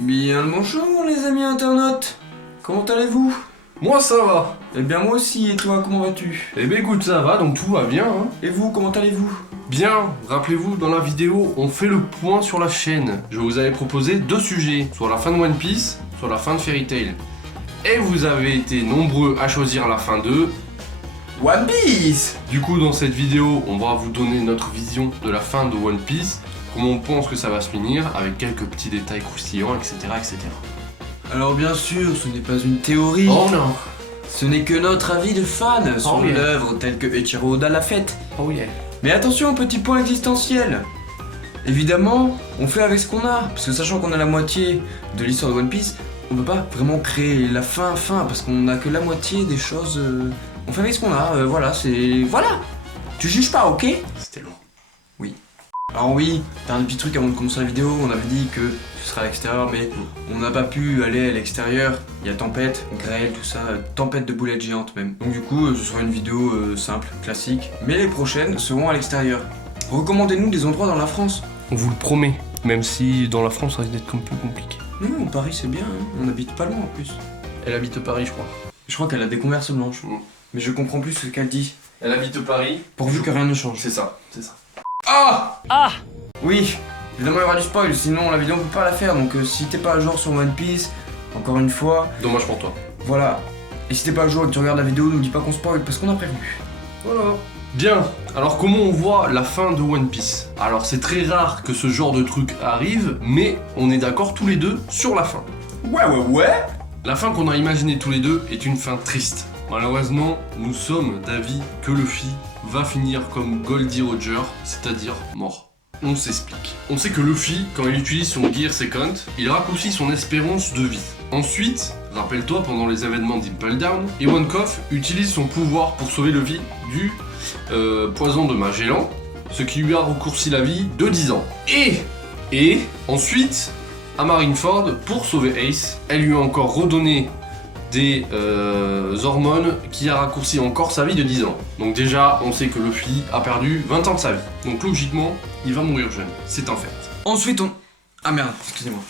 Bien le bonjour les amis internautes. Comment allez-vous? Moi ça va. Eh bien moi aussi, et toi comment vas-tu? Eh ben écoute, ça va, donc tout va bien, hein. Et vous, comment allez-vous? Bien, rappelez-vous, dans la vidéo, on fait le point sur la chaîne. Je vous avais proposé deux sujets, soit la fin de One Piece, soit la fin de Fairy Tail. Et vous avez été nombreux à choisir la fin de One Piece. Du coup, dans cette vidéo, on va vous donner notre vision de la fin de One Piece, comment on pense que ça va se finir, avec quelques petits détails croustillants, etc. etc. Alors bien sûr, ce n'est pas une théorie. Oh non. Ce n'est que notre avis de fan sur yeah. l'œuvre telle que Eiichiro Oda l'a faite. Oh yeah. Mais attention, petit point existentiel. Évidemment, on fait avec ce qu'on a, parce que sachant qu'on a la moitié de l'histoire de One Piece, on peut pas vraiment créer la fin, parce qu'on a que la moitié des choses. On fait avec ce qu'on a, voilà, c'est... Voilà. Tu juges pas, ok? C'était long. Oui. Alors oui, t'as un petit truc avant de commencer la vidéo, on avait dit que tu seras à l'extérieur, mais on n'a pas pu aller à l'extérieur. Il y a tempête, grêle, tout ça, tempête de boulettes géantes même. Donc du coup, ce sera une vidéo simple, classique, mais les prochaines seront à l'extérieur. Recommandez-nous des endroits dans la France. On vous le promet, même si dans la France ça risque d'être un peu compliqué. Non, Paris c'est bien, hein. On habite pas loin en plus. Elle habite Paris, je crois. Je crois qu'elle a des converses blanches, Mm. mais je comprends plus ce qu'elle dit, Elle habite Paris. pourvu que rien ne change. C'est ça, c'est ça. Ah Oui, évidemment il y aura du spoil, sinon la vidéo on peut pas la faire, donc si t'es pas à jour sur One Piece, encore une fois, Dommage pour toi. voilà. Et si t'es pas à jour et que tu regardes la vidéo, nous dis pas qu'on spoil, parce qu'on a prévenu. Voilà. Bien, alors comment on voit la fin de One Piece? Alors c'est très rare que ce genre de truc arrive, mais on est d'accord tous les deux sur la fin. Ouais. La fin qu'on a imaginée tous les deux est une fin triste. Malheureusement, nous sommes d'avis que Luffy va finir comme Goldie Roger, c'est-à-dire mort. On s'explique. On sait que Luffy, quand il utilise son Gear Second, il raccourcit son espérance de vie. Ensuite, rappelle-toi, pendant les événements d'Impel Down, Ivankov utilise son pouvoir pour sauver Luffy du poison de Magellan, ce qui lui a raccourci la vie de 10 ans. Et ensuite, à Marineford, pour sauver Ace, elle lui a encore redonné des hormones qui a raccourci encore sa vie de 10 ans. Donc déjà, on sait que Luffy a perdu 20 ans de sa vie. Donc logiquement, il va mourir jeune. C'est un fait. Ensuite on... Ah merde, excusez-moi.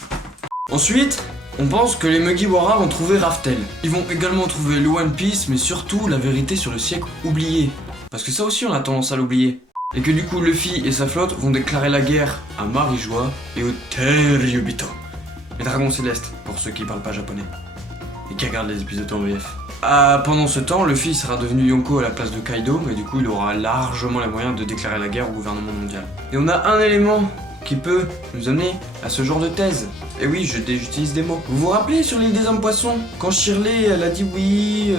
Ensuite, on pense que les Mugiwara vont trouver Raftel. Ils vont également trouver le One Piece, mais surtout la vérité sur le siècle oublié. Parce que ça aussi on a tendance à l'oublier. Et que du coup Luffy et sa flotte vont déclarer la guerre à Marijois et au Tenryubito. Les dragons célestes, pour ceux qui parlent pas japonais. Et qui regardent les épisodes en VF. Pendant ce temps, Luffy sera devenu Yonko à la place de Kaido, mais du coup il aura largement les moyens de déclarer la guerre au gouvernement mondial. Et on a un élément qui peut nous amener à ce genre de thèse. Et oui, j'utilise des mots. Vous vous rappelez sur l'île des hommes poissons, quand Shirley elle a dit oui,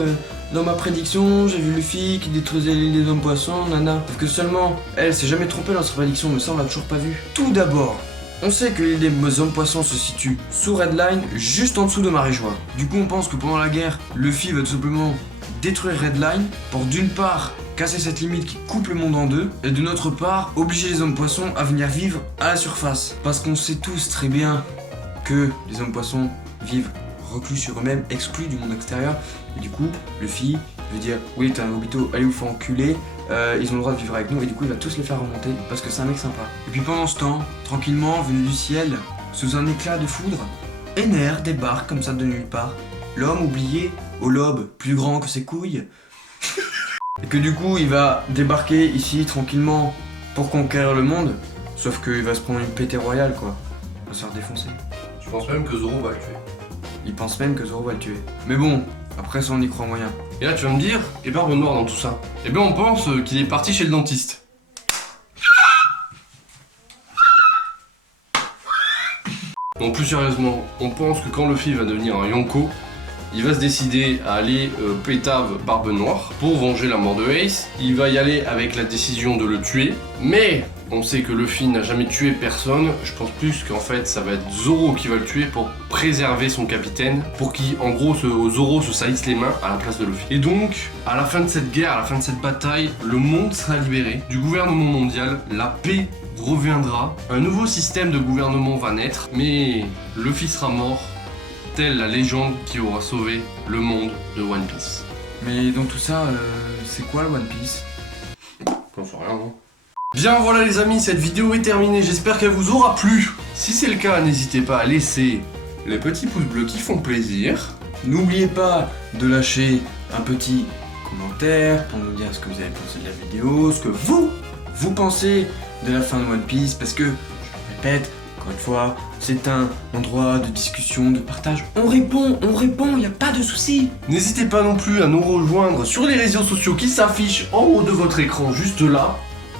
dans ma prédiction, j'ai vu Luffy qui détruisait l'île des hommes poissons, nana. Sauf que seulement, elle s'est jamais trompée dans sa prédiction, mais ça on l'a toujours pas vu. Tout d'abord, on sait que l'île des hommes poissons se situe sous Redline, juste en dessous de Maréjoie. Du coup, on pense que pendant la guerre, Luffy va tout simplement détruire Redline pour d'une part casser cette limite qui coupe le monde en deux, et de notre part, obliger les hommes poissons à venir vivre à la surface. Parce qu'on sait tous très bien que les hommes poissons vivent reclus sur eux-mêmes, exclus du monde extérieur, et du coup, Luffy veut dire oui, t'es un Obito, allez vous faire enculer. Ils ont le droit de vivre avec nous et du coup il va tous les faire remonter parce que c'est un mec sympa. Et puis pendant ce temps, tranquillement, venu du ciel, sous un éclat de foudre, Ener débarque comme ça de nulle part. L'homme oublié, au lobe plus grand que ses couilles. Et que du coup il va débarquer ici tranquillement pour conquérir le monde. Sauf qu'il va se prendre une pétée royale quoi. Il va se faire défoncer. Je pense même que Zoro va le tuer. Il pense même que Zoro va le tuer. Mais bon, après ça on y croit moyen. Et là, tu vas me dire, et Barbe Noire dans tout ça? Eh bien, on pense qu'il est parti chez le dentiste. Donc, plus sérieusement, on pense que quand Luffy va devenir un Yonko, il va se décider à aller pétave Barbe Noire pour venger la mort de Ace. Il va y aller avec la décision de le tuer, mais on sait que Luffy n'a jamais tué personne. Je pense plus qu'en fait ça va être Zoro qui va le tuer pour préserver son capitaine, pour qu'en gros Zoro se salisse les mains à la place de Luffy. Et donc, à la fin de cette guerre, à la fin de cette bataille, le monde sera libéré du gouvernement mondial, la paix reviendra, un nouveau système de gouvernement va naître, mais Luffy sera mort, telle la légende qui aura sauvé le monde de One Piece. Mais dans tout ça, c'est quoi le One Piece? J'en sais rien, non? Bien voilà les amis, cette vidéo est terminée, j'espère qu'elle vous aura plu. Si c'est le cas, n'hésitez pas à laisser les petits pouces bleus qui font plaisir. N'oubliez pas de lâcher un petit commentaire pour nous dire ce que vous avez pensé de la vidéo, ce que vous pensez de la fin de One Piece, parce que, je le répète, encore une fois, c'est un endroit de discussion, de partage. On répond, il n'y a pas de souci. N'hésitez pas non plus à nous rejoindre sur les réseaux sociaux qui s'affichent en haut de votre écran, juste là,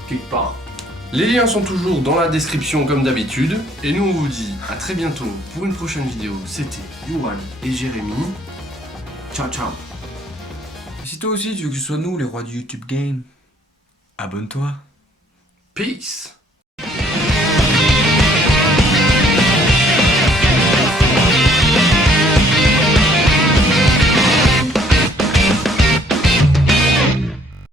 quelque part. Les liens sont toujours dans la description comme d'habitude. Et nous on vous dit à très bientôt pour une prochaine vidéo. C'était Yuan et Jérémy. Ciao ciao. Et si toi aussi tu veux que ce soit nous les rois du YouTube Game, abonne-toi. Peace.